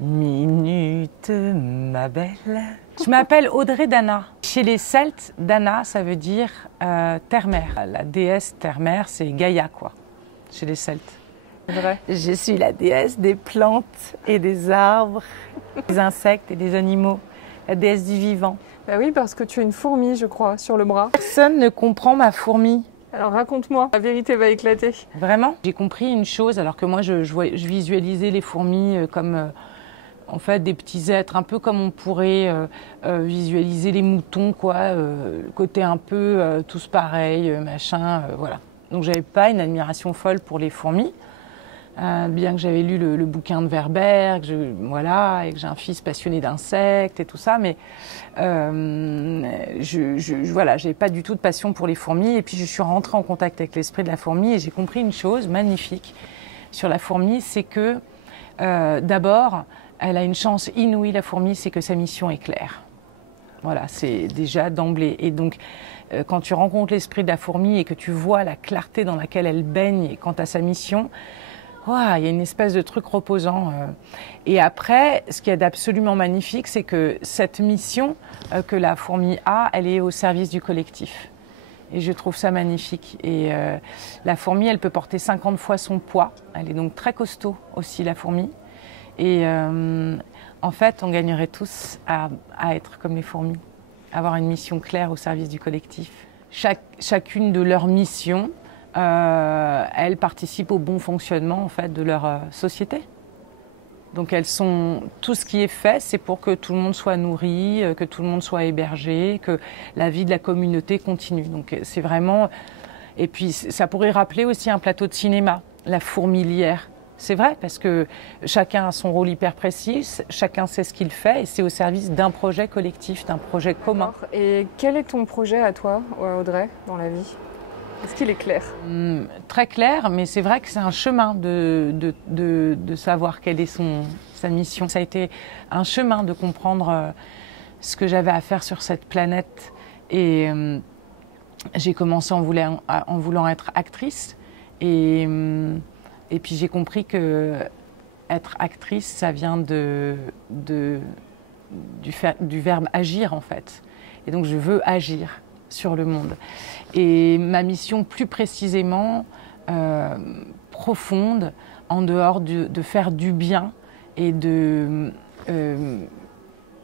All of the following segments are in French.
Minute, ma belle. Je m'appelle Audrey Dana. Chez les Celtes, Dana, ça veut dire terre-mère. La déesse terre-mère, c'est Gaïa, quoi, chez les Celtes. Vrai. Je suis la déesse des plantes et des arbres, des insectes et des animaux. La déesse du vivant. Bah oui, parce que tu as une fourmi, je crois, sur le bras. Personne ne comprend ma fourmi. Alors raconte-moi, la vérité va éclater. Vraiment? J'ai compris une chose, alors que moi je visualisais les fourmis comme en fait des petits êtres, un peu comme on pourrait visualiser les moutons, quoi, côté un peu tous pareils, machin, voilà. Donc j'avais pas une admiration folle pour les fourmis, bien que j'avais lu le bouquin de Werber, voilà, et que j'ai un fils passionné d'insectes et tout ça, mais voilà, j'avais pas du tout de passion pour les fourmis. Et puis je suis rentrée en contact avec l'esprit de la fourmi et j'ai compris une chose magnifique sur la fourmi, c'est que d'abord, elle a une chance inouïe, la fourmi, c'est que sa mission est claire. Voilà, c'est déjà d'emblée. Et donc, quand tu rencontres l'esprit de la fourmi et que tu vois la clarté dans laquelle elle baigne quant à sa mission, wow, il y a une espèce de truc reposant. Et après, ce qui est absolument magnifique, c'est que cette mission que la fourmi a, elle est au service du collectif. Et je trouve ça magnifique. Et la fourmi, elle peut porter 50 fois son poids. Elle est donc très costaud aussi, la fourmi. Et en fait, on gagnerait tous à être comme les fourmis, avoir une mission claire au service du collectif. Chacune de leurs missions, elles participent au bon fonctionnement en fait, de leur société. Donc tout ce qui est fait, c'est pour que tout le monde soit nourri, que tout le monde soit hébergé, que la vie de la communauté continue. Donc c'est vraiment... Et puis ça pourrait rappeler aussi un plateau de cinéma, la fourmilière. C'est vrai, parce que chacun a son rôle hyper précis, chacun sait ce qu'il fait et c'est au service d'un projet collectif, d'un projet commun. Et quel est ton projet à toi, Audrey, dans la vie ? Est-ce qu'il est clair ? Très clair, mais c'est vrai que c'est un chemin de savoir quelle est sa mission. Ça a été un chemin de comprendre ce que j'avais à faire sur cette planète. Et j'ai commencé en voulant être actrice. Et puis j'ai compris que être actrice, ça vient du verbe agir en fait. Et donc je veux agir sur le monde. Et ma mission plus précisément, profonde, en dehors de faire du bien et de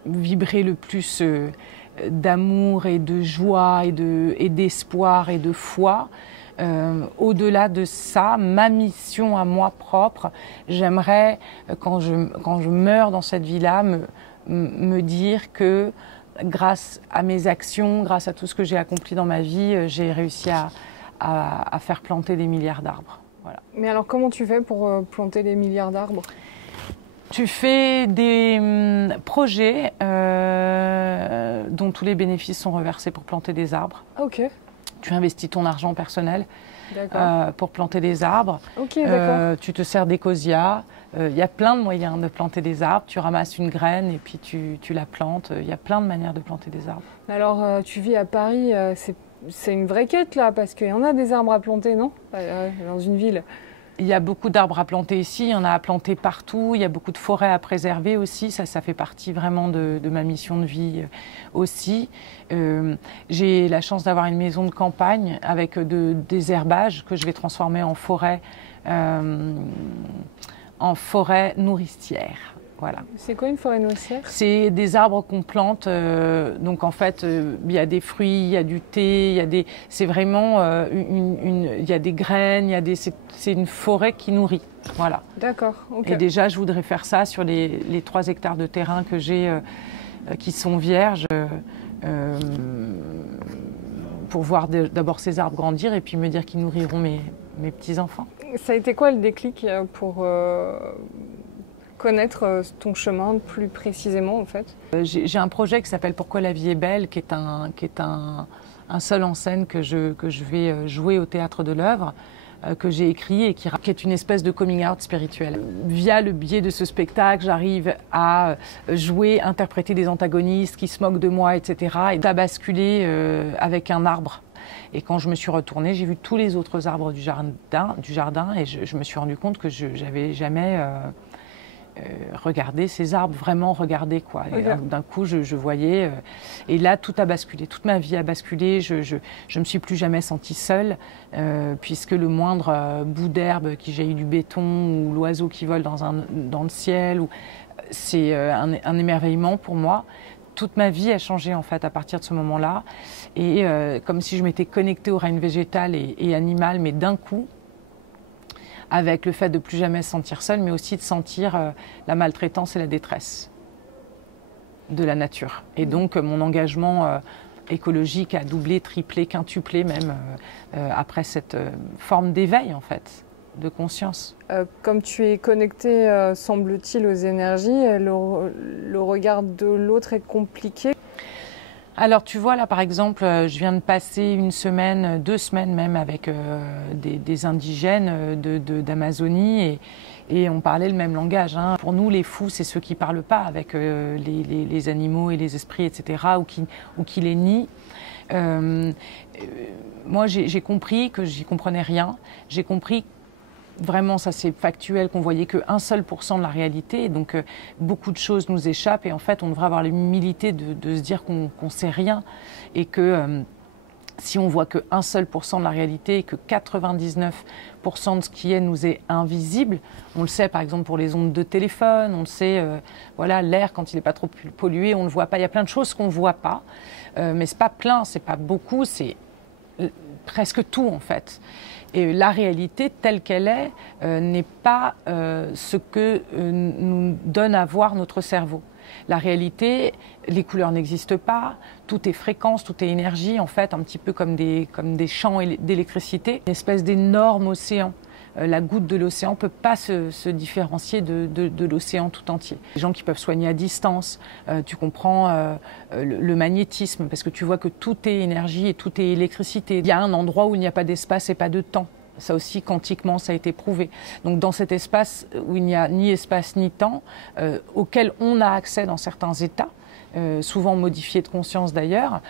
vibrer le plus d'amour et de joie et d'espoir et de foi, au-delà de ça, ma mission à moi propre, j'aimerais, quand je meurs dans cette vie-là, me dire que grâce à mes actions, grâce à tout ce que j'ai accompli dans ma vie, j'ai réussi à faire planter des milliards d'arbres. Voilà. Mais alors comment tu fais pour planter des milliards d'arbres ? Tu fais des projets dont tous les bénéfices sont reversés pour planter des arbres. Ok. Tu investis ton argent personnel pour planter des arbres. Ok, d'accord. Tu te sers d'écosia. Il y a plein de moyens de planter des arbres. Tu ramasses une graine et puis tu la plantes. Il y a plein de manières de planter des arbres. Alors, tu vis à Paris, c'est une vraie quête là, parce qu'il y en a des arbres à planter, non ? Dans une ville. Il y a beaucoup d'arbres à planter ici, il y en a à planter partout, il y a beaucoup de forêts à préserver aussi, ça fait partie vraiment de ma mission de vie aussi. J'ai la chance d'avoir une maison de campagne avec des herbages que je vais transformer en forêt nourricière. Voilà. C'est quoi une forêt nourricière ? C'est des arbres qu'on plante, donc en fait il y a des fruits, il y a du thé, c'est vraiment il y a des graines, c'est une forêt qui nourrit, voilà. D'accord. Okay. Et déjà je voudrais faire ça sur les 3 hectares de terrain que j'ai qui sont vierges, pour voir d'abord ces arbres grandir et puis me dire qu'ils nourriront mes petits-enfants. Ça a été quoi le déclic pour connaître ton chemin plus précisément en fait ? J'ai un projet qui s'appelle Pourquoi la vie est belle, qui est un seul en scène que je vais jouer au Théâtre de l'Œuvre, que j'ai écrit et qui est une espèce de coming out spirituel. Via le biais de ce spectacle, j'arrive à jouer, interpréter des antagonistes qui se moquent de moi, etc. et à basculer avec un arbre. Et quand je me suis retournée, j'ai vu tous les autres arbres du jardin et je me suis rendu compte que je n'avais jamais regarder ces arbres, vraiment regarder quoi. Okay. D'un coup, je voyais, et là tout a basculé, toute ma vie a basculé. Je me suis plus jamais sentie seule, puisque le moindre bout d'herbe qui jaillit du béton ou l'oiseau qui vole dans le ciel, c'est un émerveillement pour moi. Toute ma vie a changé en fait à partir de ce moment-là, et comme si je m'étais connectée au règne végétal et animal, mais d'un coup, avec le fait de plus jamais se sentir seule, mais aussi de sentir la maltraitance et la détresse de la nature. Et donc mon engagement écologique a doublé, triplé, quintuplé même après cette forme d'éveil en fait, de conscience. Comme tu es connectée, semble-t-il, aux énergies, le regard de l'autre est compliqué. Alors tu vois là par exemple, je viens de passer une semaine, 2 semaines même avec des indigènes d'Amazonie et on parlait le même langage. Hein. Pour nous les fous c'est ceux qui ne parlent pas avec les animaux et les esprits etc. ou qui les nient. Moi j'ai compris que j'y comprenais rien, j'ai compris vraiment, ça c'est factuel, qu'on voyait que 1 seul % de la réalité, donc beaucoup de choses nous échappent et en fait on devrait avoir l'humilité de se dire qu'on sait rien et que si on voit que 1 seul % de la réalité et que 99% de ce qui est nous est invisible, on le sait par exemple pour les ondes de téléphone, on le sait, voilà, l'air quand il n'est pas trop pollué, on ne le voit pas, il y a plein de choses qu'on ne voit pas, mais c'est pas plein, c'est pas beaucoup, c'est presque tout en fait. Et la réalité telle qu'elle est n'est pas ce que nous donne à voir notre cerveau. La réalité, les couleurs n'existent pas, tout est fréquence, tout est énergie, en fait, un petit peu comme des champs d'électricité, une espèce d'énorme océan. La goutte de l'océan ne peut pas se différencier de l'océan tout entier. Les gens qui peuvent soigner à distance, tu comprends le magnétisme, parce que tu vois que tout est énergie et tout est électricité. Il y a un endroit où il n'y a pas d'espace et pas de temps. Ça aussi, quantiquement, ça a été prouvé. Donc dans cet espace où il n'y a ni espace ni temps, auquel on a accès dans certains états, souvent modifiés de conscience d'ailleurs,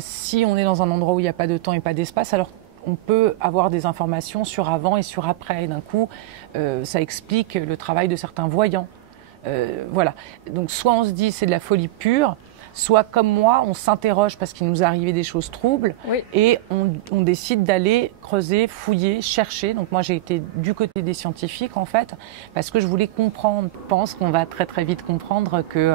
si on est dans un endroit où il n'y a pas de temps et pas d'espace, alors on peut avoir des informations sur avant et sur après. Et d'un coup, ça explique le travail de certains voyants. Voilà. Donc soit on se dit c'est de la folie pure, soit comme moi, on s'interroge parce qu'il nous est arrivé des choses troubles, oui. Et on décide d'aller creuser, fouiller, chercher. Donc moi j'ai été du côté des scientifiques en fait, parce que je voulais comprendre. Je pense qu'on va très très vite comprendre que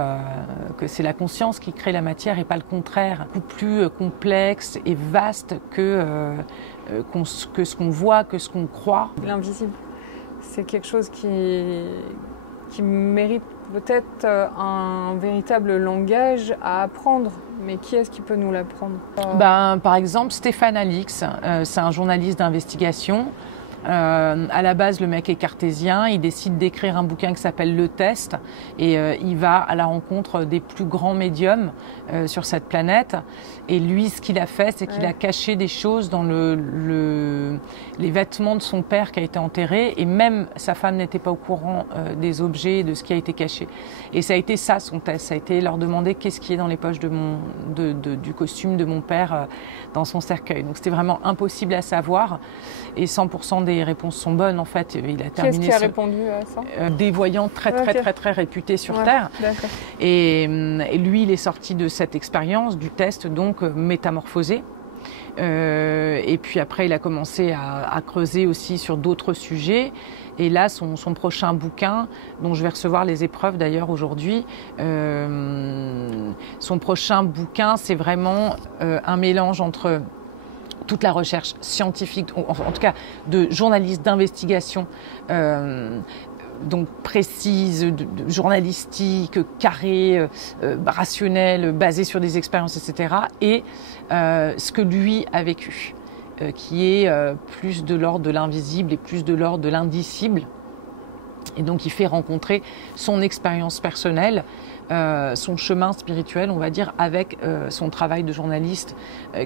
c'est la conscience qui crée la matière et pas le contraire. Beaucoup plus complexe et vaste que ce qu'on voit, que ce qu'on croit. L'invisible, c'est quelque chose qui mérite peut-être un véritable langage à apprendre. Mais qui est-ce qui peut nous l'apprendre ? Par exemple, Stéphane Alix, c'est un journaliste d'investigation. À la base, le mec est cartésien, il décide d'écrire un bouquin qui s'appelle Le Test et il va à la rencontre des plus grands médiums sur cette planète. Et lui, ce qu'il a fait, c'est qu'il a caché des choses dans les vêtements de son père qui a été enterré, et même sa femme n'était pas au courant des objets et de ce qui a été caché. Et ça a été ça son test, ça a été leur demander qu'est-ce qui est dans les poches du costume de mon père dans son cercueil. Donc c'était vraiment impossible à savoir et 100% des réponses sont bonnes en fait. Il a terminé. Qui est-ce qui a répondu à ça ? Des voyants très réputés sur Terre. Et lui, il est sorti de cette expérience, du test, donc métamorphosé. Et puis après, il a commencé à creuser aussi sur d'autres sujets. Et là, son prochain bouquin, dont je vais recevoir les épreuves d'ailleurs aujourd'hui, son prochain bouquin, c'est vraiment un mélange entre toute la recherche scientifique, en tout cas de journalistes d'investigation, donc précise, journalistique, carrée, rationnelle, basée sur des expériences, etc. Et ce que lui a vécu, qui est plus de l'ordre de l'invisible et plus de l'ordre de l'indicible. Et donc il fait rencontrer son expérience personnelle, son chemin spirituel, on va dire, avec son travail de journaliste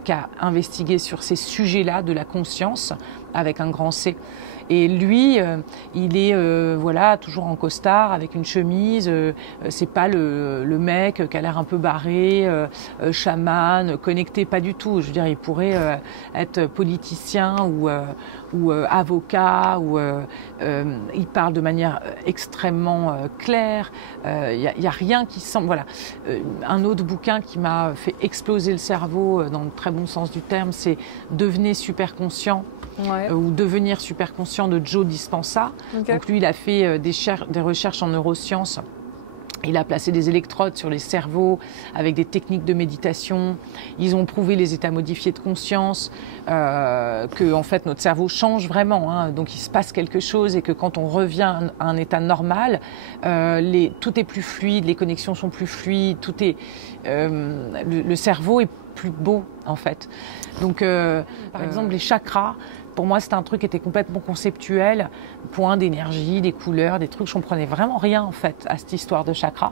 qui a investigué sur ces sujets-là de la conscience avec un grand C. Et lui, il est voilà, toujours en costard, avec une chemise. C'est pas le mec qui a l'air un peu barré, chaman, connecté, pas du tout. Je veux dire, il pourrait être politicien ou avocat, ou il parle de manière extrêmement claire. Il y a rien qui semble. Voilà. Un autre bouquin qui m'a fait exploser le cerveau, dans le très bon sens du terme, c'est Devenez super conscient. Ouais. Ou Devenir super conscient de Joe Dispenza. Okay. Donc lui, il a fait des recherches en neurosciences. Il a placé des électrodes sur les cerveaux avec des techniques de méditation. Ils ont prouvé les états modifiés de conscience, que en fait notre cerveau change vraiment. Hein, donc il se passe quelque chose et que quand on revient à un état normal, tout est plus fluide, les connexions sont plus fluides, le cerveau est plus beau en fait. Donc par exemple les chakras. Pour moi, c'était un truc qui était complètement conceptuel, points d'énergie, des couleurs, des trucs. Je comprenais vraiment rien, en fait, à cette histoire de chakras.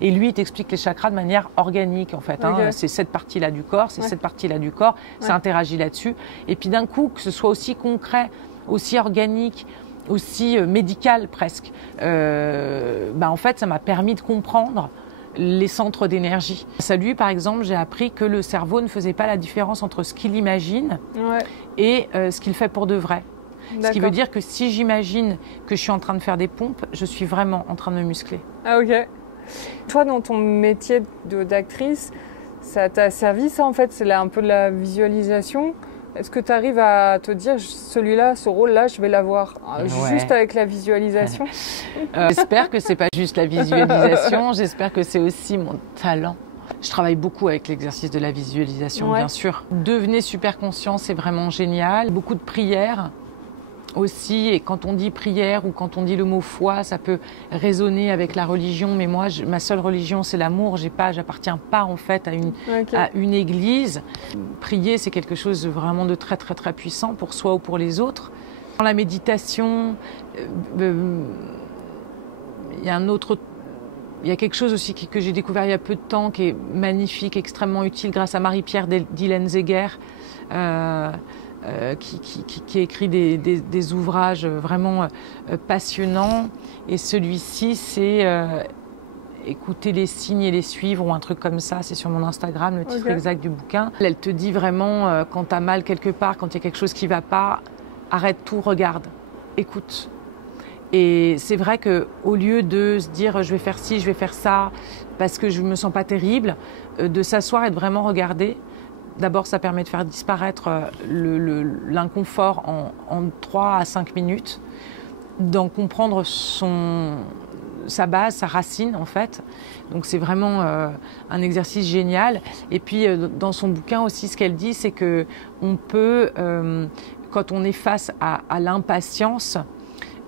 Et lui, il t'explique les chakras de manière organique, en fait. Okay. Hein. C'est cette partie-là du corps, c'est cette partie-là du corps, ça interagit là-dessus. Et puis d'un coup, que ce soit aussi concret, aussi organique, aussi médical presque, en fait, ça m'a permis de comprendre les centres d'énergie. À lui, par exemple, j'ai appris que le cerveau ne faisait pas la différence entre ce qu'il imagine et ce qu'il fait pour de vrai. Ce qui veut dire que si j'imagine que je suis en train de faire des pompes, je suis vraiment en train de me muscler. Ah ok. Toi, dans ton métier d'actrice, ça t'a servi ça en fait? C'est un peu de la visualisation. Est-ce que tu arrives à te dire, celui-là, ce rôle-là, je vais l'avoir juste avec la visualisation? J'espère que c'est pas juste la visualisation, j'espère que c'est aussi mon talent. Je travaille beaucoup avec l'exercice de la visualisation, bien sûr. Devenez super conscient, c'est vraiment génial. Beaucoup de prières aussi, et quand on dit prière ou quand on dit le mot foi, ça peut résonner avec la religion, mais moi, ma seule religion, c'est l'amour. J'appartiens pas en fait à une église. Prier, c'est quelque chose vraiment de très très très puissant pour soi ou pour les autres. Dans la méditation, il y a quelque chose aussi que j'ai découvert il y a peu de temps, qui est magnifique, extrêmement utile, grâce à Marie-Pierre Dylan-Zeguer, qui écrit des ouvrages vraiment passionnants. Et celui-ci, c'est écouter les signes et les suivre, ou un truc comme ça. C'est sur mon Instagram, le titre exact du bouquin. Elle te dit vraiment, quand tu as mal quelque part, quand il y a quelque chose qui ne va pas, arrête tout, regarde, écoute. Et c'est vrai qu'au lieu de se dire je vais faire ci, je vais faire ça, parce que je ne me sens pas terrible, de s'asseoir et de vraiment regarder. D'abord, ça permet de faire disparaître l'inconfort en 3 à 5 minutes, d'en comprendre sa base, sa racine en fait. Donc c'est vraiment un exercice génial. Et puis dans son bouquin aussi, ce qu'elle dit, c'est qu'on peut, quand on est face à l'impatience,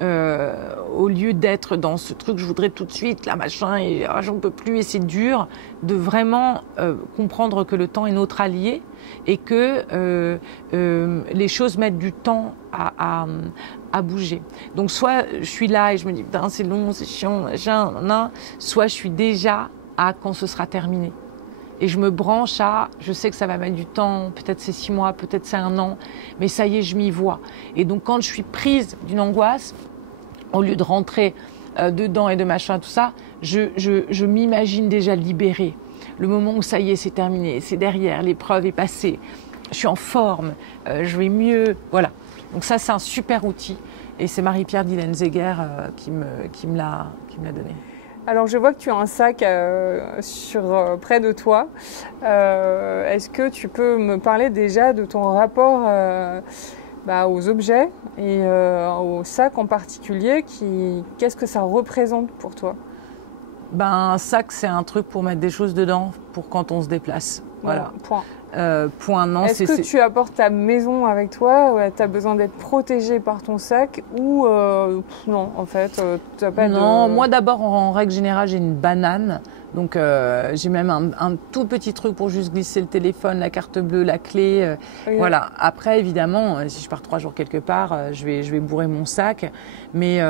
au lieu d'être dans ce truc je voudrais tout de suite, là machin, et j'en peux plus et c'est dur, de vraiment comprendre que le temps est notre allié et que les choses mettent du temps à bouger. Donc soit je suis là et je me dis putain c'est long, c'est chiant, soit je suis déjà à quand ce sera terminé. Et je me branche je sais que ça va mettre du temps, peut-être c'est 6 mois, peut-être c'est 1 an, mais ça y est, je m'y vois. Et donc quand je suis prise d'une angoisse, au lieu de rentrer dedans et de machin, tout ça, je m'imagine déjà libérée. Le moment où ça y est, c'est terminé, c'est derrière, l'épreuve est passée, je suis en forme, je vais mieux, voilà. Donc ça, c'est un super outil. Et c'est Marie-Pierre Dylan-Zeguer qui me l'a donné. Alors je vois que tu as un sac près de toi. Est-ce que tu peux me parler déjà de ton rapport aux objets et au sac en particulier? Qu'est-ce que ça représente pour toi? Un sac, c'est un truc pour mettre des choses dedans pour quand on se déplace. Voilà. Point. Non, Est-ce que tu apportes ta maison avec toi, ou tu as besoin d'être protégé par ton sac, ou non, en fait, tu n'as pas Non, moi d'abord, en règle générale, j'ai une banane. Donc j'ai même un tout petit truc pour juste glisser le téléphone, la carte bleue, la clé. Voilà. Après, évidemment, si je pars 3 jours quelque part, je vais bourrer mon sac. Mais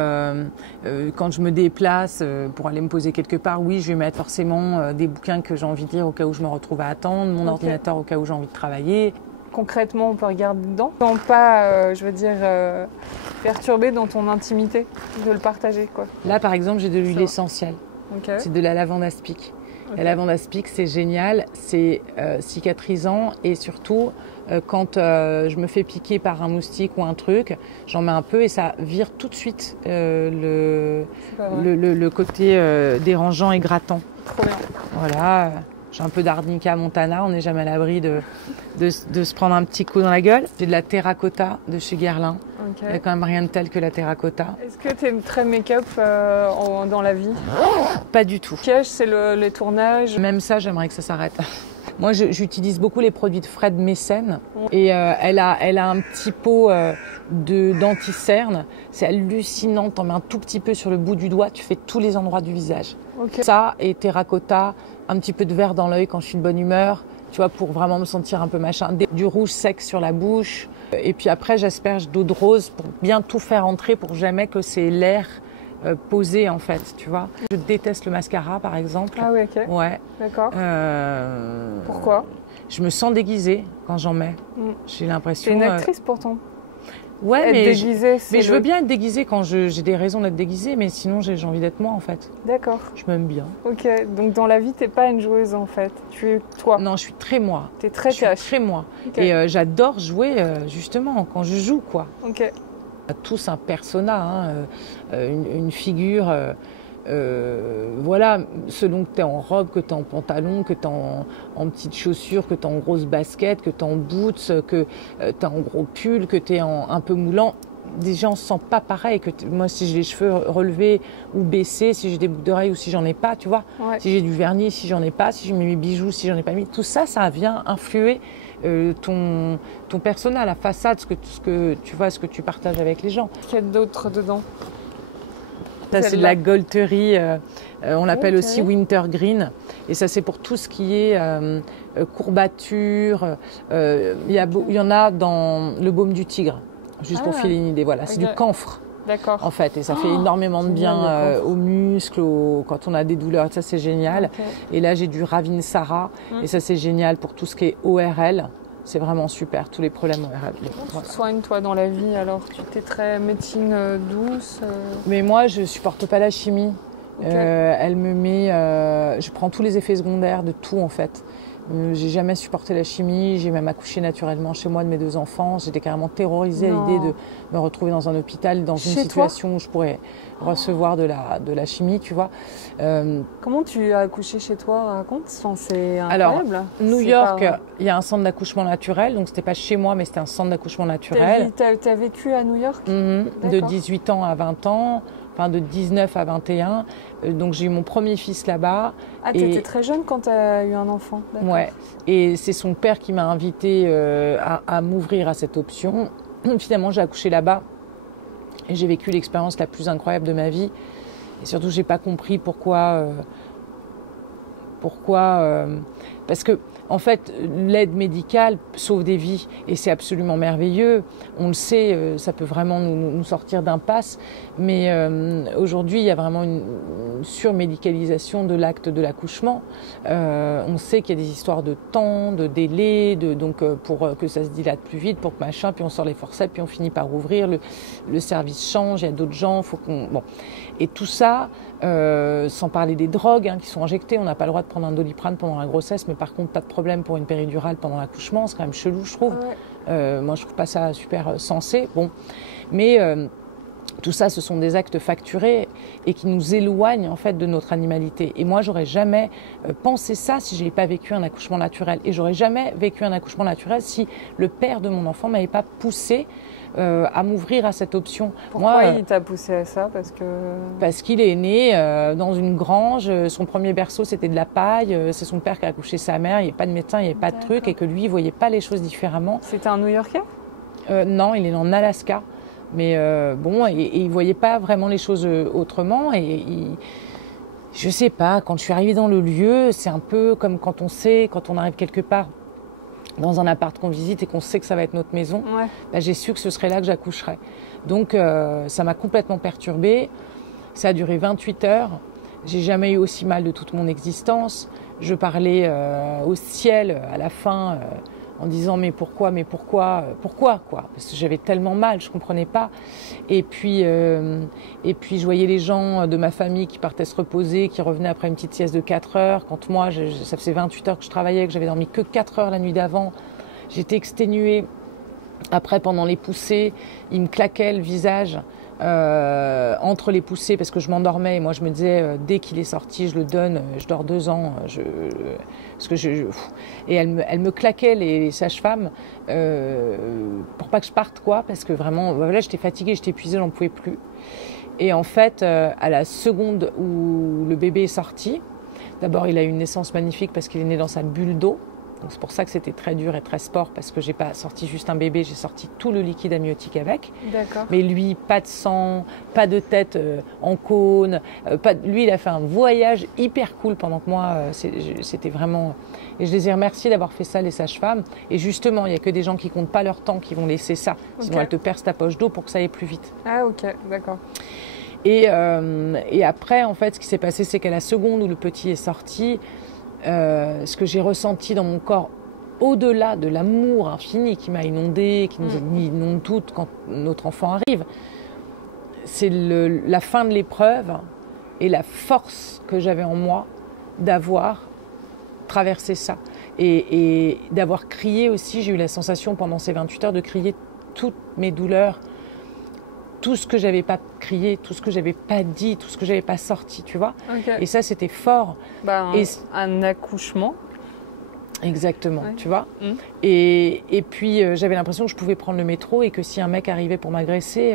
quand je me déplace pour aller me poser quelque part, oui, je vais mettre forcément des bouquins que j'ai envie de lire au cas où je me retrouve à attendre, mon ordinateur au cas où j'ai envie de travailler. concrètement on peut regarder dedans, sans pas, je veux dire, perturber dans ton intimité de le partager, quoi. Là, par exemple, j'ai de l'huile essentielle. Okay. C'est de la lavande aspic. Okay. La lavande aspic, c'est génial, c'est cicatrisant et surtout, quand je me fais piquer par un moustique ou un truc, j'en mets un peu et ça vire tout de suite le côté dérangeant et grattant. Trop bien. Voilà, j'ai un peu d'arnica montana, on n'est jamais à l'abri de se prendre un petit coup dans la gueule. J'ai de la terracotta de chez Guerlain. Okay. Il n'y a quand même rien de tel que la terracotta. Est-ce que tu es très make-up dans la vie? Pas du tout. Maquillage, c'est les tournages. Même ça, j'aimerais que ça s'arrête. Moi, j'utilise beaucoup les produits de Fred Mécène et elle a un petit pot d'anti-cerne. C'est hallucinant, t'en mets un tout petit peu sur le bout du doigt, tu fais tous les endroits du visage. Okay. Ça et terracotta, un petit peu de vert dans l'œil quand je suis de bonne humeur, tu vois, pour vraiment me sentir un peu machin. Du rouge sec sur la bouche. Et puis après, j'asperge d'eau de rose pour bien tout faire entrer pour jamais que c'est l'air posé en fait, tu vois. Je déteste le mascara par exemple. Ah oui, ok. Ouais. D'accord. Pourquoi? Je me sens déguisée quand j'en mets. J'ai l'impression. T'es une actrice pourtant. Ouais, être déguisée, je veux bien être déguisée quand j'ai des raisons d'être déguisée, mais sinon j'ai envie d'être moi en fait. D'accord. Je m'aime bien. Ok, donc dans la vie t'es pas une joueuse en fait, tu es toi. Non, je suis très moi. T'es très cash. Je suis très moi. Okay. Et j'adore jouer justement quand je joue quoi. Ok. On a tous un persona, hein, une figure. Voilà, selon que tu es en robe, que tu es en pantalon, que tu es en petites chaussures, que tu es en grosses baskets, que tu es en boots, que tu es en gros pull, que tu es un peu moulant. Déjà, on ne se sent pas pareil. Moi, si j'ai les cheveux relevés ou baissés, si j'ai des boucles d'oreilles ou si j'en ai pas, tu vois. Ouais. Si j'ai du vernis, si j'en ai pas, si je mets mes bijoux, si j'en ai pas mis. Tout ça, ça vient influer ton persona, la façade, ce que tu vois, ce que tu partages avec les gens. Qu'il y a d'autres dedans? Ça, c'est de la golterie, on l'appelle aussi wintergreen. Et ça, c'est pour tout ce qui est courbature. Il y en a dans le baume du tigre, juste pour filer une idée. Voilà, c'est du camphre. D'accord. En fait, et ça fait énormément de bien aux muscles, quand on a des douleurs. Ça, c'est génial. Okay. Et là, j'ai du Ravinsara. Et ça, c'est génial pour tout ce qui est ORL. C'est vraiment super, tous les problèmes ORL. Comment tu soignes toi dans la vie alors? Tu es très médecine douce Mais moi, je supporte pas la chimie. Okay. Elle me met... je prends tous les effets secondaires de tout en fait. J'ai jamais supporté la chimie, j'ai même accouché naturellement chez moi de mes 2 enfants. J'étais carrément terrorisée à l'idée de me retrouver dans un hôpital, dans une situation où je pourrais recevoir de la chimie, tu vois. Comment tu as accouché chez toi? Raconte, c'est incroyable. Alors, New York, il y a un centre d'accouchement naturel, donc c'était pas chez moi, mais c'était un centre d'accouchement naturel. T'as vécu à New York? De 18 ans à 20 ans. Enfin, de 19 à 21. Donc, j'ai eu mon premier fils là-bas. Ah, t'étais très jeune quand t'as eu un enfant? Ouais. Et c'est son père qui m'a invitée à m'ouvrir à cette option. Finalement, j'ai accouché là-bas. Et j'ai vécu l'expérience la plus incroyable de ma vie. Et surtout, j'ai pas compris pourquoi... parce que, en fait, l'aide médicale sauve des vies et c'est absolument merveilleux. On le sait, ça peut vraiment nous sortir d'impasse. Mais aujourd'hui, il y a vraiment une surmédicalisation de l'acte de l'accouchement. On sait qu'il y a des histoires de temps, de délai, donc pour que ça se dilate plus vite, pour que machin, puis on sort les forceps, puis on finit par ouvrir. Le service change, il y a d'autres gens, faut qu'on... Bon. Et tout ça, sans parler des drogues qui sont injectées, on n'a pas le droit de prendre un Doliprane pendant la grossesse, mais par contre, pas de problème pour une péridurale pendant l'accouchement. C'est quand même chelou, je trouve. Ouais. Moi, je trouve pas ça super sensé. Bon, mais tout ça, ce sont des actes facturés et qui nous éloignent en fait de notre animalité. Et moi, j'aurais jamais pensé ça si j'avais pas vécu un accouchement naturel. Et j'aurais jamais vécu un accouchement naturel si le père de mon enfant m'avait pas poussé à m'ouvrir à cette option. Pourquoi il t'a poussé à ça? Parce qu'il est né dans une grange, son premier berceau c'était de la paille, c'est son père qui a accouché sa mère, il n'y avait pas de médecin, il n'y avait pas de truc, et que lui il voyait pas les choses différemment. C'était un New-Yorkais? Non, il est en Alaska, mais bon, et il voyait pas vraiment les choses autrement, je sais pas, quand je suis arrivée dans le lieu, c'est un peu comme quand on arrive quelque part dans un appart qu'on visite et qu'on sait que ça va être notre maison, bah, j'ai su que ce serait là que j'accoucherais. Donc ça m'a complètement perturbée. Ça a duré 28 heures. J'ai jamais eu aussi mal de toute mon existence. Je parlais au ciel à la fin en disant mais pourquoi quoi, parce que j'avais tellement mal, je comprenais pas. Et puis je voyais les gens de ma famille qui partaient se reposer, qui revenaient après une petite sieste de 4 heures, quand moi ça faisait 28 heures que je travaillais, que j'avais dormi que 4 heures la nuit d'avant, j'étais exténuée. Après, pendant les poussées, il me claquait le visage entre les poussées parce que je m'endormais. Et moi, je me disais, dès qu'il est sorti, je le donne. Je dors 2 ans. Et elle me claquait les sages-femmes pour pas que je parte, quoi. Parce que vraiment, voilà, j'étais fatiguée, j'étais épuisée, j'en pouvais plus. Et en fait, à la seconde où le bébé est sorti, d'abord, il a eu une naissance magnifique parce qu'il est né dans sa bulle d'eau. Donc c'est pour ça que c'était très dur et très sport, parce que j'ai pas sorti juste un bébé, j'ai sorti tout le liquide amniotique avec. D'accord. Mais lui, pas de sang, pas de tête en cône. Lui, il a fait un voyage hyper cool pendant que moi, c'était vraiment... Et je les ai remerciés d'avoir fait ça, les sages-femmes. Et justement, il n'y a que des gens qui comptent pas leur temps qui vont laisser ça. Sinon, elles te percent ta poche d'eau pour que ça aille plus vite. Ah ok, d'accord. Et après, en fait, ce qui s'est passé, c'est qu'à la seconde où le petit est sorti, ce que j'ai ressenti dans mon corps, au-delà de l'amour infini qui m'a inondée, qui nous inonde toutes quand notre enfant arrive, c'est la fin de l'épreuve et la force que j'avais en moi d'avoir traversé ça. Et d'avoir crié aussi, j'ai eu la sensation pendant ces 28 heures de crier toutes mes douleurs, tout ce que j'avais pas crié, tout ce que j'avais pas dit, tout ce que j'avais pas sorti, tu vois. Okay. Et ça, c'était fort. Un accouchement. Exactement, tu vois. Et puis, j'avais l'impression que je pouvais prendre le métro et que si un mec arrivait pour m'agresser,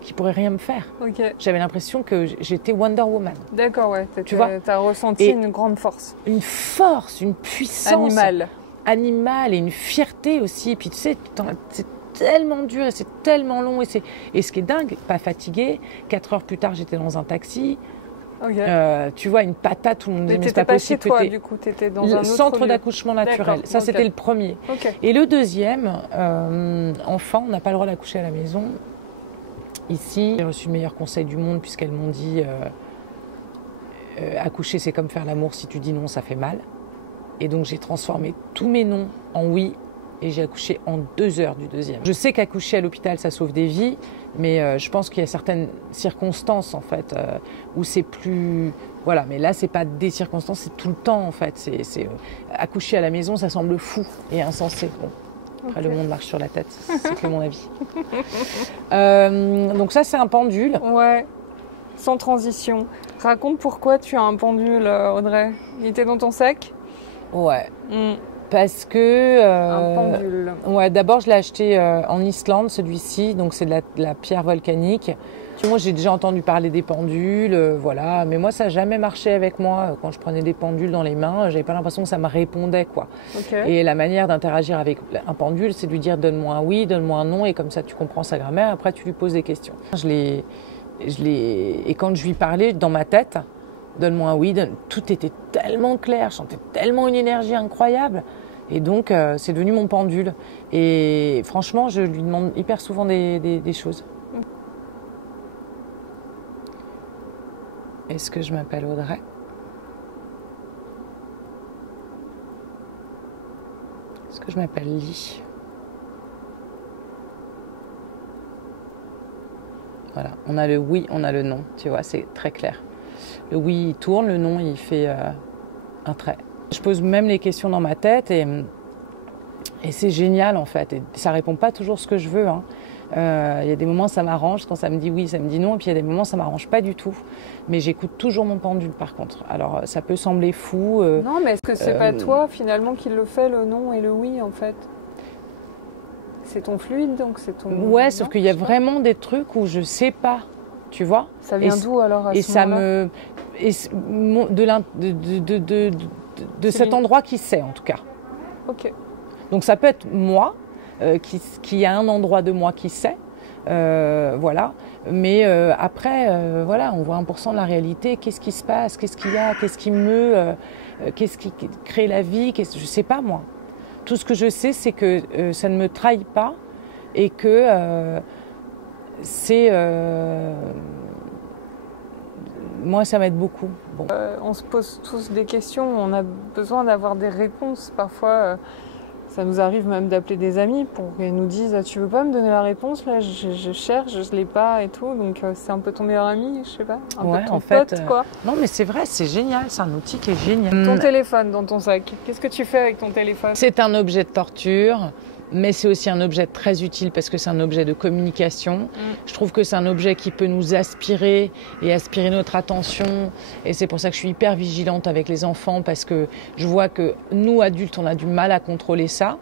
qu'il pourrait rien me faire. Okay. J'avais l'impression que j'étais Wonder Woman. D'accord, ouais. Tu vois. T'as ressenti une grande force. Une force, une puissance. Animale et une fierté aussi. Et puis, tu sais, c'est tellement dur et c'est tellement long. Et ce qui est dingue, pas fatiguée, 4 heures plus tard, j'étais dans un taxi. Okay. Tu vois, une patate, tout le monde me dit mais c'est pas possible. Chez toi, du coup, t'étais dans un autre centre d'accouchement naturel. Ça, c'était le premier. Et le deuxième, enfant, on n'a pas le droit d'accoucher à la maison. Ici, j'ai reçu le meilleur conseil du monde puisqu'elles m'ont dit accoucher, c'est comme faire l'amour. Si tu dis non, ça fait mal. Et donc, j'ai transformé tous mes noms en oui. Et j'ai accouché en 2 heures du deuxième. Je sais qu'accoucher à l'hôpital, ça sauve des vies, mais je pense qu'il y a certaines circonstances, en fait, où c'est plus... Voilà, mais là, c'est pas des circonstances, c'est tout le temps, en fait. Accoucher à la maison, ça semble fou et insensé. Bon, après, le monde marche sur la tête, c'est que mon avis. Donc ça, c'est un pendule. Ouais, sans transition. Raconte pourquoi tu as un pendule, Audrey. Il était dans ton sac ? Ouais. Parce que... un pendule. Ouais, d'abord, je l'ai acheté en Islande, celui-ci. Donc, c'est de la pierre volcanique. Moi, j'ai déjà entendu parler des pendules, voilà. Mais moi, ça n'a jamais marché avec moi. Quand je prenais des pendules dans les mains, j'avais pas l'impression que ça me répondait, quoi. Et la manière d'interagir avec un pendule, c'est de lui dire donne-moi un oui, donne-moi un non. Et comme ça, tu comprends sa grammaire. Après, tu lui poses des questions. Et quand je lui parlais dans ma tête, donne-moi un oui, tout était tellement clair, je sentais tellement une énergie incroyable. Et donc, c'est devenu mon pendule. Et franchement, je lui demande hyper souvent des choses. Est-ce que je m'appelle Audrey ? Est-ce que je m'appelle Lee ? Voilà, on a le oui, on a le non, tu vois, c'est très clair. Le oui, il tourne, le non, il fait un trait. Je pose même les questions dans ma tête et c'est génial en fait. Et ça répond pas toujours ce que je veux. Il y a des moments ça m'arrange, quand ça me dit oui, ça me dit non. Et puis il y a des moments ça m'arrange pas du tout. Mais j'écoute toujours mon pendule par contre. Alors ça peut sembler fou. Non, mais est-ce que c'est pas toi finalement qui le fait, le non et le oui en fait ? C'est ton fluide donc c'est ton... Ouais, sauf qu'il y a vraiment des trucs où je sais pas. Tu vois ? Ça vient d'où alors à ce moment-là ? De cet endroit qui sait en tout cas. Ok. Donc ça peut être moi qui a un endroit de moi qui sait, voilà. Mais après, voilà, on voit 1% de la réalité. Qu'est-ce qui se passe ? Qu'est-ce qu'il y a ? Qu'est-ce qui meut ? Qu'est-ce qui crée la vie ? Je sais pas moi. Tout ce que je sais, c'est que ça ne me trahit pas et que c'est moi, ça m'aide beaucoup. Bon. On se pose tous des questions, on a besoin d'avoir des réponses. Parfois, ça nous arrive même d'appeler des amis pour qu'ils nous disent tu veux pas me donner la réponse là, je cherche, je l'ai pas et tout. Donc c'est un peu ton meilleur ami, je sais pas, un peu ton pote quoi. Non mais c'est vrai, c'est génial, c'est un outil qui est génial. Ton téléphone dans ton sac, qu'est-ce que tu fais avec ton téléphone? C'est un objet de torture. Mais c'est aussi un objet très utile parce que c'est un objet de communication. Je trouve que c'est un objet qui peut nous aspirer et aspirer notre attention. Et c'est pour ça que je suis hyper vigilante avec les enfants parce que je vois que nous, adultes, on a du mal à contrôler ça.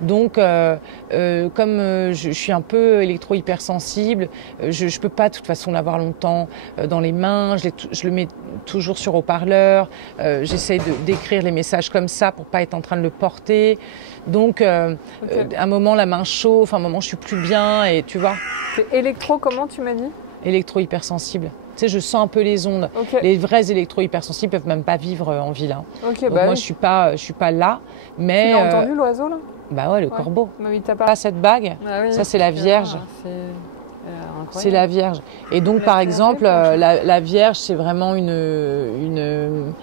Donc, comme je suis un peu électro-hypersensible, je ne peux pas de toute façon l'avoir longtemps dans les mains. Je le mets toujours sur haut-parleur. J'essaye d'écrire les messages comme ça pour ne pas être en train de le porter. Donc, à un moment, la main chauffe, à un moment, je suis plus bien, et tu vois. C'est électro, comment tu m'as dit? Électro-hypersensible. Tu sais, je sens un peu les ondes. Les vrais électro-hypersensibles peuvent même pas vivre en ville. Hein. Donc moi, je suis pas là, mais... Tu l'as entendu, l'oiseau, là? Bah ouais, le corbeau. Mais pas cette bague, ça c'est la Vierge. C'est la Vierge. Et donc, par exemple, la Vierge, c'est vraiment une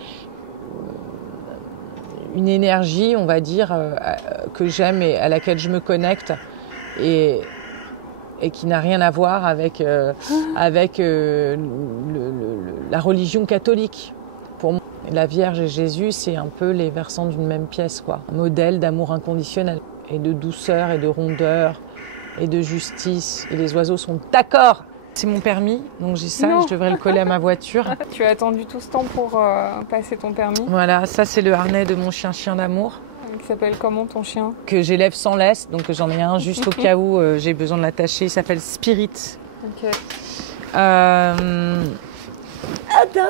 énergie, on va dire, que j'aime et à laquelle je me connecte et qui n'a rien à voir avec la religion catholique. Pour moi, la Vierge et Jésus, c'est un peu les versants d'une même pièce, quoi. Un modèle d'amour inconditionnel et de douceur et de rondeur et de justice. Et les oiseaux sont d'accord. C'est mon permis, donc j'ai ça et je devrais le coller à ma voiture. Tu as attendu tout ce temps pour passer ton permis? Voilà, ça c'est le harnais de mon chien d'amour. Qui s'appelle comment ton chien? Que j'élève sans laisse, donc j'en ai un juste au cas où j'ai besoin de l'attacher. Il s'appelle Spirit. T'as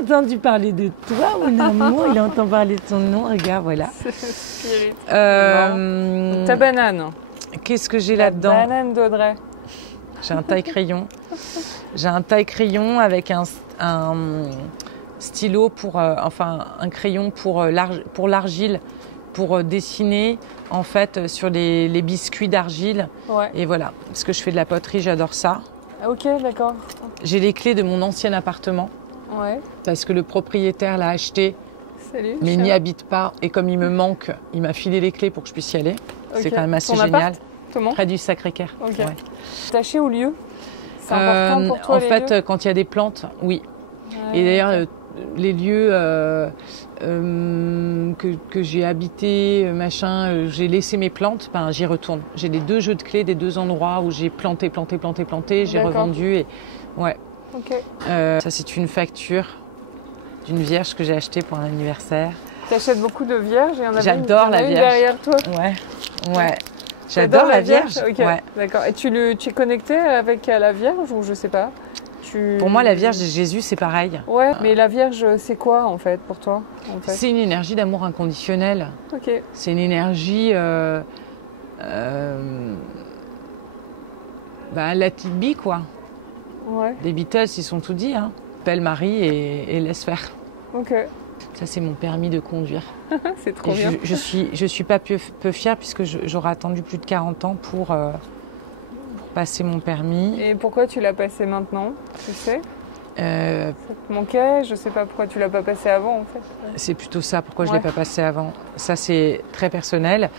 entendu parler de toi, mon amour? Il entend parler de ton nom, regarde, voilà. Spirit. Ta banane. Qu'est-ce que j'ai là-dedans? Banane d'Audrey. J'ai un taille-crayon. J'ai un taille-crayon avec un stylo un crayon pour l'argile, pour dessiner en fait sur les biscuits d'argile. Et voilà, parce que je fais de la poterie, j'adore ça. Ok, d'accord. J'ai les clés de mon ancien appartement. Parce que le propriétaire l'a acheté. Salut, mais il n'y habite pas. Et comme il me manque, il m'a filé les clés pour que je puisse y aller. C'est quand même assez génial. Près du Sacré-Cœur. Attaché au lieu? C'est important pour toi, en fait, quand il y a des plantes, oui. Et d'ailleurs, les lieux que j'ai habités, j'ai laissé mes plantes, j'y retourne. J'ai les 2 jeux de clés des 2 endroits où j'ai planté, j'ai revendu. Et, ça, c'est une facture d'une Vierge que j'ai achetée pour un anniversaire. Tu achètes beaucoup de Vierges et J'adore la Vierge. Derrière toi? Ouais. J'adore la Vierge. D'accord. Et tu es connecté avec la Vierge ou je sais pas? Pour moi, la Vierge et Jésus, c'est pareil. Mais la Vierge, c'est quoi en fait pour toi C'est une énergie d'amour inconditionnel. C'est une énergie... la petite bille, quoi. Les Beatles, ils sont tout dit. Hein. Appelle Marie et laisse faire. Ça, c'est mon permis de conduire. C'est trop bien. Je suis pas peu fière puisque j'aurais attendu plus de 40 ans pour passer mon permis. Et pourquoi tu l'as passé maintenant, tu sais? Ça te manquait? Je sais pas pourquoi tu l'as pas passé avant en fait. C'est plutôt ça, pourquoi je l'ai pas passé avant. Ça, c'est très personnel.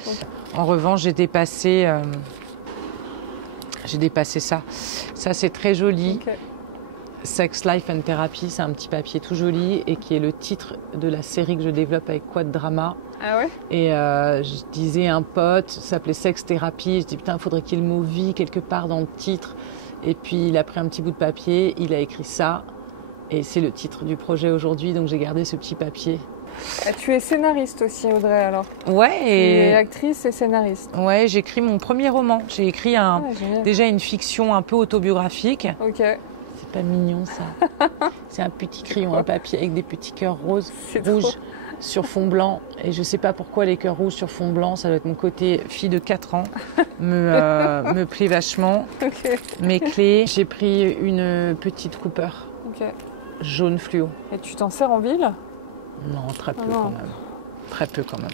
En revanche, j'ai dépassé ça. Ça, c'est très joli. Sex, Life and Therapy, c'est un petit papier tout joli et qui est le titre de la série que je développe avec Quad Drama. Et je disais à un pote, ça s'appelait Sex Thérapie, je dis putain, il faudrait qu'il y ait le mot vie quelque part dans le titre. Et puis il a pris un petit bout de papier, il a écrit ça et c'est le titre du projet aujourd'hui, donc j'ai gardé ce petit papier. Tu es scénariste aussi, Audrey, alors? Ouais. Tu es actrice et scénariste. Ouais, j'ai écrit mon premier roman. J'ai écrit déjà une fiction un peu autobiographique. C'est pas mignon ça. C'est un petit crayon à papier avec des petits cœurs rouges sur fond blanc. Et je sais pas pourquoi les cœurs rouges sur fond blanc, ça doit être mon côté fille de 4 ans, me plaît vachement. Mes clés, j'ai pris une petite Cooper jaune fluo. Et tu t'en sers en ville? Non, très peu quand même. Très peu quand même.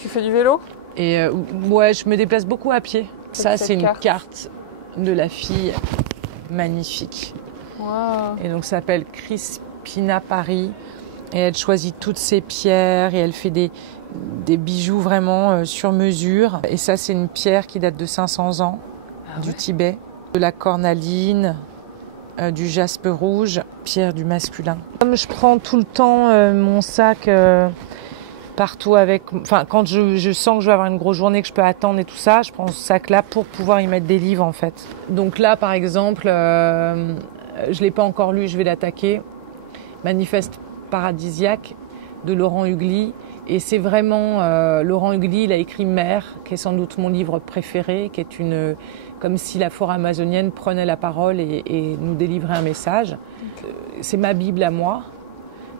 Tu fais du vélo? Et je me déplace beaucoup à pied. Ça, c'est une carte de la fille magnifique. Et donc ça s'appelle Pina Paris. Et elle choisit toutes ses pierres et elle fait des bijoux vraiment sur mesure. Et ça, c'est une pierre qui date de 500 ans du Tibet. De la cornaline, du jaspe rouge, pierre du masculin. Comme je prends tout le temps mon sac partout avec... Enfin, quand je sens que je vais avoir une grosse journée, que je peux attendre et tout ça, je prends ce sac-là pour pouvoir y mettre des livres en fait. Donc là, par exemple, je ne l'ai pas encore lu, je vais l'attaquer. Manifeste paradisiaque de Laurent Hugli. Et c'est vraiment... Laurent Hugli, il a écrit Mère, qui est sans doute mon livre préféré, qui est une... comme si la forêt amazonienne prenait la parole et nous délivrait un message. C'est ma Bible à moi,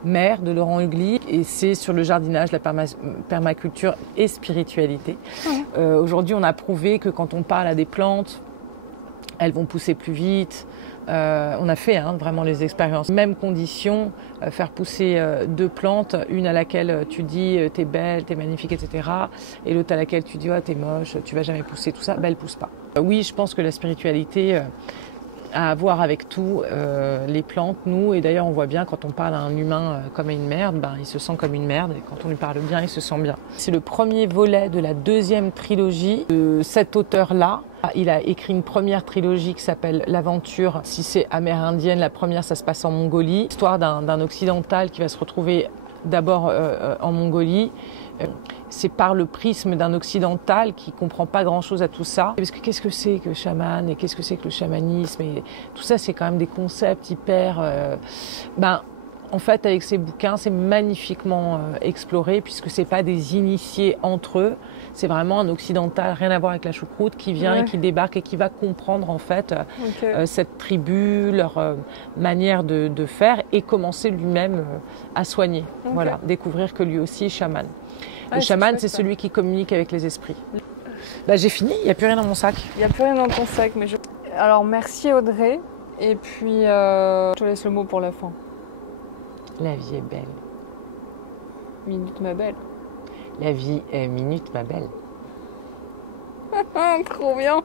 Mère de Laurent Hugli, et c'est sur le jardinage, la permaculture et spiritualité. Aujourd'hui, on a prouvé que quand on parle à des plantes, elles vont pousser plus vite. On a fait vraiment les expériences. Même condition, faire pousser 2 plantes, une à laquelle tu dis t'es belle, t'es magnifique, etc. Et l'autre à laquelle tu dis oh, t'es moche, tu vas jamais pousser, tout ça, elle pousse pas. Oui, je pense que la spiritualité a à voir avec tout, les plantes, nous, et d'ailleurs on voit bien quand on parle à un humain comme à une merde, il se sent comme une merde, et quand on lui parle bien, il se sent bien. C'est le premier volet de la 2e trilogie de cet auteur-là. Il a écrit une première trilogie qui s'appelle L'Aventure, si c'est amérindienne, la première ça se passe en Mongolie, l'histoire d'un occidental qui va se retrouver d'abord en Mongolie. C'est par le prisme d'un occidental qui ne comprend pas grand-chose à tout ça. Parce que qu'est-ce que c'est que le chaman et qu'est-ce que c'est que le chamanisme et tout ça, c'est quand même des concepts hyper... en fait, avec ces bouquins, c'est magnifiquement exploré puisque ce n'est pas des initiés entre eux. C'est vraiment un occidental, rien à voir avec la choucroute, qui vient et qui débarque et qui va comprendre en fait cette tribu, leur manière de faire et commencer lui-même à soigner. Voilà, découvrir que lui aussi est chaman. Le chaman, c'est celui qui communique avec les esprits. J'ai fini, il n'y a plus rien dans mon sac. Il n'y a plus rien dans ton sac. Mais alors, merci Audrey. Et puis, je te laisse le mot pour la fin. La vie est belle. Minute ma belle. La vie est minute ma belle. Trop bien.